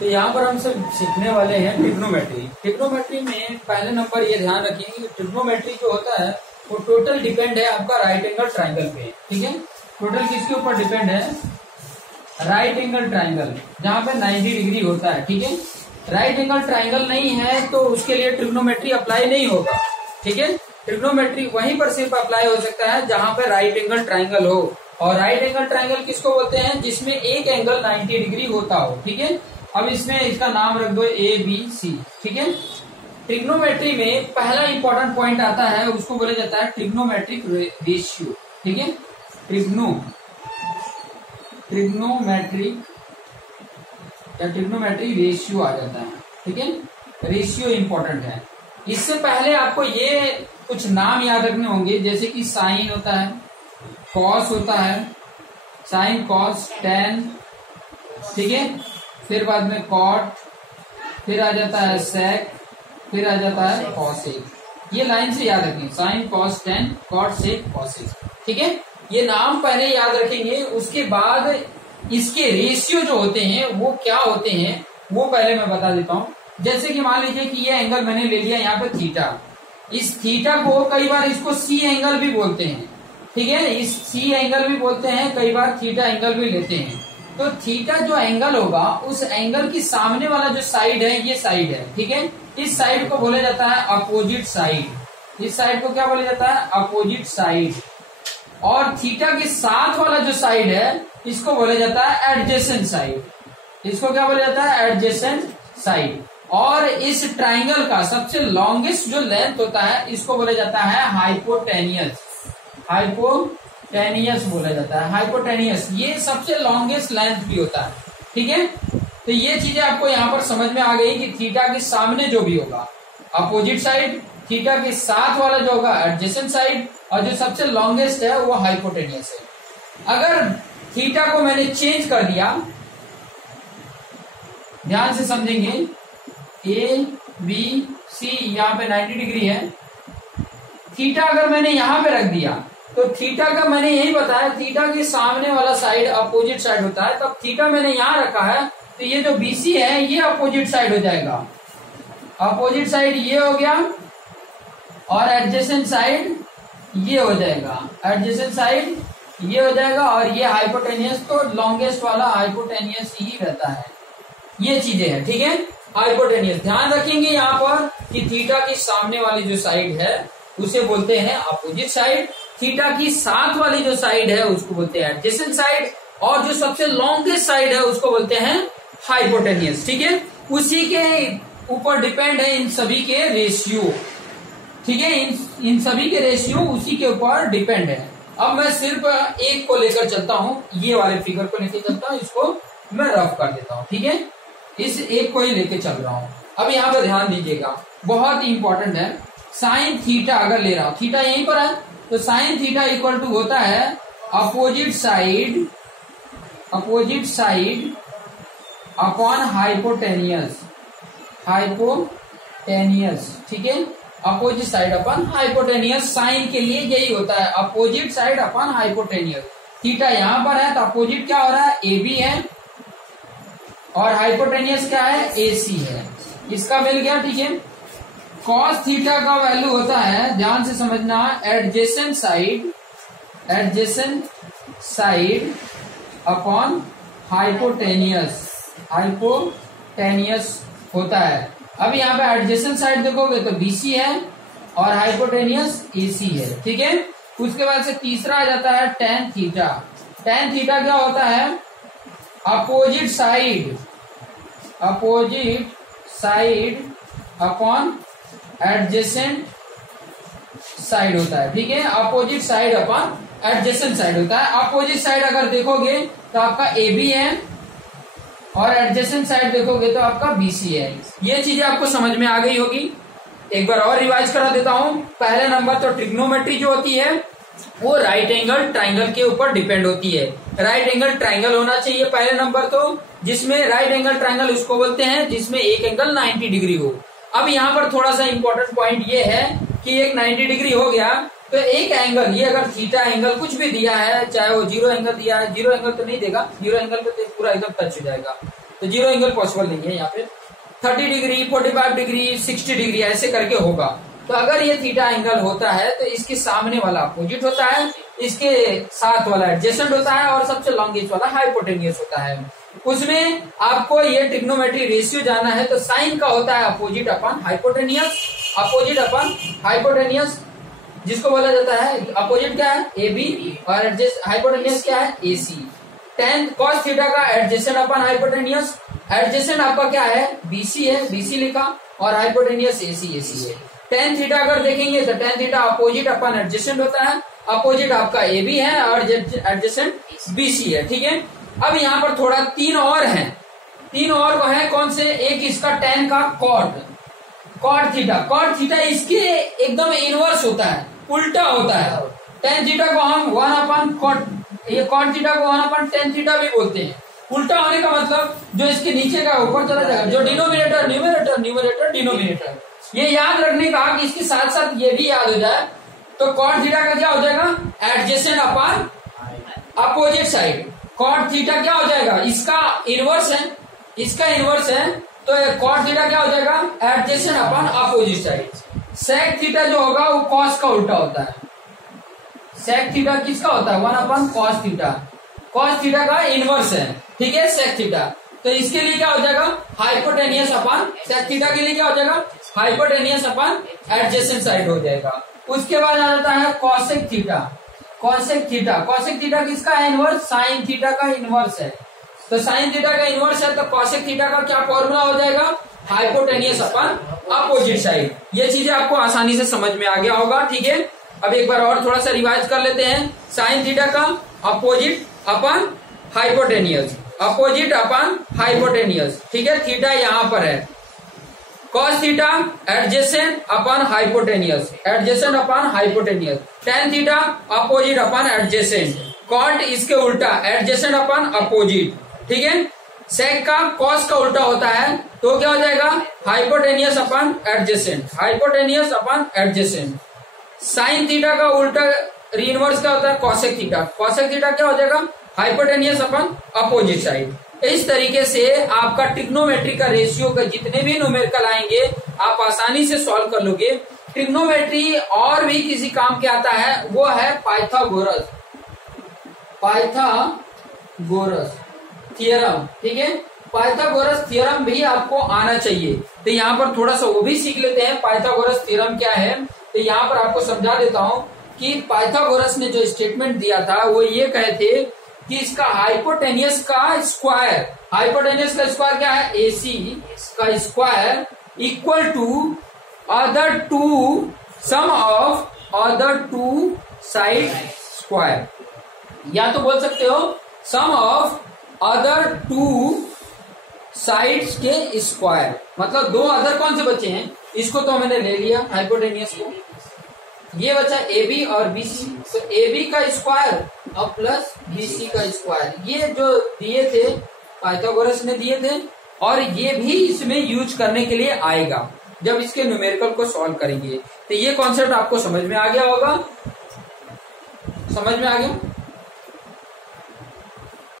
तो यहाँ पर हम सब सीखने वाले हैं ट्रिग्नोमेट्री। ट्रिग्नोमेट्री में पहले नंबर ये ध्यान रखिए, ट्रिग्नोमेट्री जो होता है वो टोटल डिपेंड है आपका राइट एंगल ट्राइंगल पे। ठीक है, टोटल किसके ऊपर डिपेंड है? राइट एंगल ट्राइंगल, जहाँ पे 90 डिग्री होता है। ठीक है, राइट एंगल ट्राइंगल नहीं है तो उसके लिए ट्रिग्नोमेट्री अप्लाई नहीं होगा। ठीक है, ट्रिग्नोमेट्री वहीं पर सिर्फ अप्लाई हो सकता है जहां पे राइट एंगल ट्राइंगल हो। और राइट एंगल ट्राइंगल किसको बोलते हैं? जिसमें एक एंगल 90 डिग्री होता हो। ठीक है, अब इसमें इसका नाम रख दो ABC। ठीक है, ट्रिग्नोमेट्री में पहला इंपॉर्टेंट पॉइंट आता है, उसको बोला जाता है ट्रिग्नोमेट्रिक रेशियो। ठीक है, ट्रिग्नोमेट्री रेशियो आ जाता है। ठीक है, रेशियो इंपॉर्टेंट है। इससे पहले आपको ये कुछ नाम याद रखने होंगे, जैसे कि साइन होता है, कॉस होता है, साइन कॉस टेन। ठीक है, फिर बाद में कॉट, फिर आ जाता है सेक, फिर आ जाता है कॉसेक। ये लाइन से याद रखें, sine cos tan cot sec cosec. ठीक है, ये नाम पहले याद रखेंगे, उसके बाद इसके रेशियो जो होते हैं वो क्या होते हैं वो पहले मैं बता देता हूं। जैसे कि मान लीजिए कि ये एंगल मैंने ले लिया यहाँ पे थीटा, इस थीटा को कई बार इसको सी एंगल भी बोलते हैं। ठीक है, इस सी एंगल भी बोलते हैं, कई बार थीटा एंगल भी लेते हैं। तो थीटा जो एंगल होगा उस एंगल की सामने वाला जो साइड है ये साइड है। ठीक है, इस साइड को बोला जाता है अपोजिट साइड। इस साइड को क्या बोला जाता है? Opposite side. और थीटा के साथ वाला जो साइड है इसको बोला जाता है एडजेसेंट साइड। इसको क्या बोला जाता है? Adjacent side. और इस ट्राइंगल का सबसे लॉन्गेस्ट जो लेंथ होता है इसको बोला जाता है हाइपोटेनियस। हाइपोटेनियस बोला जाता है, हाइपोटेनियस। ये सबसे लॉन्गेस्ट लेंथ भी होता है। ठीक है, तो ये चीजें आपको यहाँ पर समझ में आ गई कि थीटा के सामने जो भी होगा अपोजिट साइड, थीटा के साथ वाला जो होगा एडजेसेंट साइड, और जो सबसे लॉन्गेस्ट है वो हाइपोटेनियस है। अगर थीटा को मैंने चेंज कर दिया, ध्यान से समझेंगे, ABC यहाँ पे 90 डिग्री है, थीटा अगर मैंने यहाँ पे रख दिया तो थीटा का मैंने यही बताया, थीटा के सामने वाला साइड अपोजिट साइड होता है। तब थीटा मैंने यहाँ रखा है तो ये जो BC है ये अपोजिट साइड हो जाएगा। अपोजिट साइड ये हो गया और एडजेसेंट साइड ये हो जाएगा, एडजेसेंट साइड ये हो जाएगा, और ये हाइपोटेनियस तो लॉन्गेस्ट वाला हाइपोटेनियस ही रहता है। ये चीजें हैं। ठीक है, हाइपोटेनियस ध्यान रखेंगे यहाँ पर कि थीटा की सामने वाली जो साइड है उसे बोलते हैं अपोजिट साइड, थीटा की साथ वाली जो साइड है उसको बोलते हैं एडजेसेंट साइड, और जो सबसे लॉन्गेस्ट साइड है उसको बोलते हैं हाइपोटेनियस। ठीक है, उसी के ऊपर डिपेंड है इन सभी के रेशियो। ठीक है, इन सभी के रेशियो उसी के ऊपर डिपेंड है। अब मैं सिर्फ एक को लेकर चलता हूँ, ये वाले फिगर को लेकर चलता हूँ, इसको मैं रफ कर देता हूँ। ठीक है, इस एक को ही लेके चल रहा हूँ। अब यहाँ पे ध्यान दीजिएगा, बहुत इंपॉर्टेंट है। साइन थीटा अगर ले रहा हूँ, थीटा यहीं पर है, तो साइन थीटा इक्वल टू होता है अपोजिट साइड अपॉन हाइपोटेनियस। ठीक है, opposite side upon hypotenuse. Sine के लिए यही होता है, opposite side upon hypotenuse. Theta यहाँ पर है तो अपोजिट क्या हो रहा है? AB है, और हाइपोटेनियस क्या है? AC है। इसका मिल गया। ठीक है, कॉस थीटा का वैल्यू होता है, ध्यान से समझना, एडजेसेंट साइड अपॉन हाइपोटेनियस होता है। अब यहाँ पे एडजेसेंट साइड देखोगे तो BC है और हाइपोटेनियस AC है। ठीक है, उसके बाद से तीसरा आ जाता है टेन थीटा। टेन थीटा क्या होता है? Opposite side upon adjacent side होता है। ठीक है, opposite side upon adjacent side होता है। अपोजिट साइड अगर देखोगे तो आपका AB है, और एडजेसेंट साइड देखोगे तो आपका BC है। ये चीजें आपको समझ में आ गई होगी। एक बार और रिवाइज करा देता हूं। पहला नंबर तो ट्रिग्नोमेट्री जो होती है वो राइट एंगल ट्राइंगल के ऊपर डिपेंड होती है। राइट एंगल ट्राइंगल होना चाहिए पहले नंबर तो, जिसमें राइट एंगल ट्राइंगल उसको बोलते हैं जिसमें एक एंगल 90 डिग्री हो। अब यहाँ पर थोड़ा सा इंपॉर्टेंट पॉइंट ये है कि एक 90 डिग्री हो गया तो एक एंगल, ये अगर थीटा एंगल कुछ भी दिया है, चाहे वो जीरो एंगल दिया है, जीरो एंगल तो नहीं देगा, जीरो एंगल तो पूरा एकदम टच हो जाएगा। तो जीरो एंगल पॉसिबल नहीं है यहाँ पे। 30 डिग्री, 45 डिग्री, 60 डिग्री ऐसे करके होगा। तो अगर ये थीटा एंगल होता है तो इसके सामने वाला अपोजिट होता है, इसके साथ वाला एडजेसेंट होता है और सबसे लॉन्गेस्ट वाला हाइपोटेनियस होता है। उसमें आपको ये ट्रिग्नोमेट्री रेशियो जानना है तो साइन का होता है अपोजिट अपन हाइपोटेनियस, अपोजिट अपन हाइपोटेनियस, जिसको बोला जाता है अपोजिट क्या है ए बी और हाइपोटेनियस क्या है ए सी। टेन कॉस थीटा का एडजेसेंट अपन हाइपोटेनियस, एडजेसेंट आपका क्या है बीसी है, बीसी लिखा, और हाइपोटेनियस एसी, एसी है। टेन थीटा अगर देखेंगे तो टेन थीटा अपोजिट अपन एडजेसेंट होता है, अपोजिट आपका ए बी है और एडजेसेंट बीसी है, ठीक है। अब यहाँ पर थोड़ा तीन और हैं, तीन और वो है कौन से, एक इसका टेन का कॉट थीटा, कॉट थीटा इसके एकदम इनवर्स होता है, उल्टा होता है। टेन थीटा को हम 1 अपन कॉट, ये कॉट थीटा को 1 अपन टेन थीटा भी बोलते हैं। उल्टा होने का मतलब जो इसके नीचे का ऊपर चला जाएगा, जो डिनोमिनेटर न्यूमरेटर, न्यूमरेटर डिनोमिनेटर, ये याद रखने का कि इसके साथ साथ ये भी याद हो जाए। तो कॉट थीटा का क्या हो जाएगा एडजेसेंट अपन अपोजिट साइड, कॉट थीटा क्या हो जाएगा इसका इनवर्स है, इसका इनवर्स है, तो कॉट थीटा क्या हो जाएगा एडजेसेंट अपन अपोजिट साइड। सेक थीटा जो होगा वो कॉस का उल्टा होता है, सेक थीटा किसका होता है 1 अपन कॉस थीटा, कॉस थीटा का इनवर्स है, ठीक है सेक थीटा। तो इसके लिए क्या हो जाएगा हाइपोटेनियस अपन, सेक थीटा के लिए क्या हो जाएगा हाइपोटेनियस अपन एडजेसेंट साइड हो जाएगा। उसके बाद आ जाता है cosec theta, cosec theta, cosec theta किसका है इनवर्स, साइन थीटा का इनवर्स है। तो साइन थीटा का इनवर्स है तो कॉसेक थीटा का क्या फॉर्मूला हो जाएगा हाइपोटेनियस अपन अपोजिट साइड। ये चीजें आपको आसानी से समझ में आ गया होगा, ठीक है। अब एक बार और थोड़ा सा रिवाइज कर लेते हैं। साइन थीटा का अपोजिट अपन हाइपोटेनियस, अपोजिट अपन हाइपोटेनियस, ठीक है, थीटा यहाँ पर है। कॉस थीटा एडजेसेंट अपन हाइपोटेनियस, एडजेसेंट अपन हाइपोटेनियस। टेन थीटा अपोजिट अपन एडजेसेंट, कॉट इसके उल्टा एडजेसेंट अपन अपोजिट, ठीक है। सेक का कॉस का उल्टा होता है तो क्या हो जाएगा हाइपोटेनियस अपन एडजेसेंट, हाइपोटेनियस अपन एडजेसेंट। साइन थीटा का उल्टा रिइनवर्स क्या होता है कॉसेक थीटा, कॉसेक थीटा क्या हो जाएगा हाइपोटेनियस अपन अपोजिट साइड। इस तरीके से आपका ट्रिग्नोमेट्री का रेशियो का जितने भी न्यूमेरिकल आएंगे आप आसानी से सॉल्व कर लोगे। ट्रिग्नोमेट्री और भी किसी काम के आता है वो है पाइथागोरस, पाइथागोरस थियरम, ठीक है। पाइथागोरस थियरम भी आपको आना चाहिए। तो यहाँ पर थोड़ा सा वो भी सीख लेते हैं पाइथागोरस थियरम क्या है। तो यहाँ पर आपको समझा देता हूँ कि पाइथागोरस ने जो स्टेटमेंट दिया था वो ये कहे थे कि इसका हाइपोटेनियस का स्क्वायर, हाइपोटेनियस का स्क्वायर क्या है AC का square equal to other two sum of other two side square, या तो बोल सकते हो sum of other two sides के स्क्वायर। मतलब दो अदर कौन से बचे हैं, इसको तो मैंने ले लिया हाइपोटेनियस को, ये बचा AB और BC, तो AB का स्क्वायर और प्लस BC का स्क्वायर, ये जो दिए थे पाइथागोरस ने दिए थे और ये भी इसमें यूज करने के लिए आएगा जब इसके न्यूमेरिकल को सॉल्व करेंगे। तो ये कॉन्सेप्ट आपको समझ में आ गया होगा, समझ में आ गया।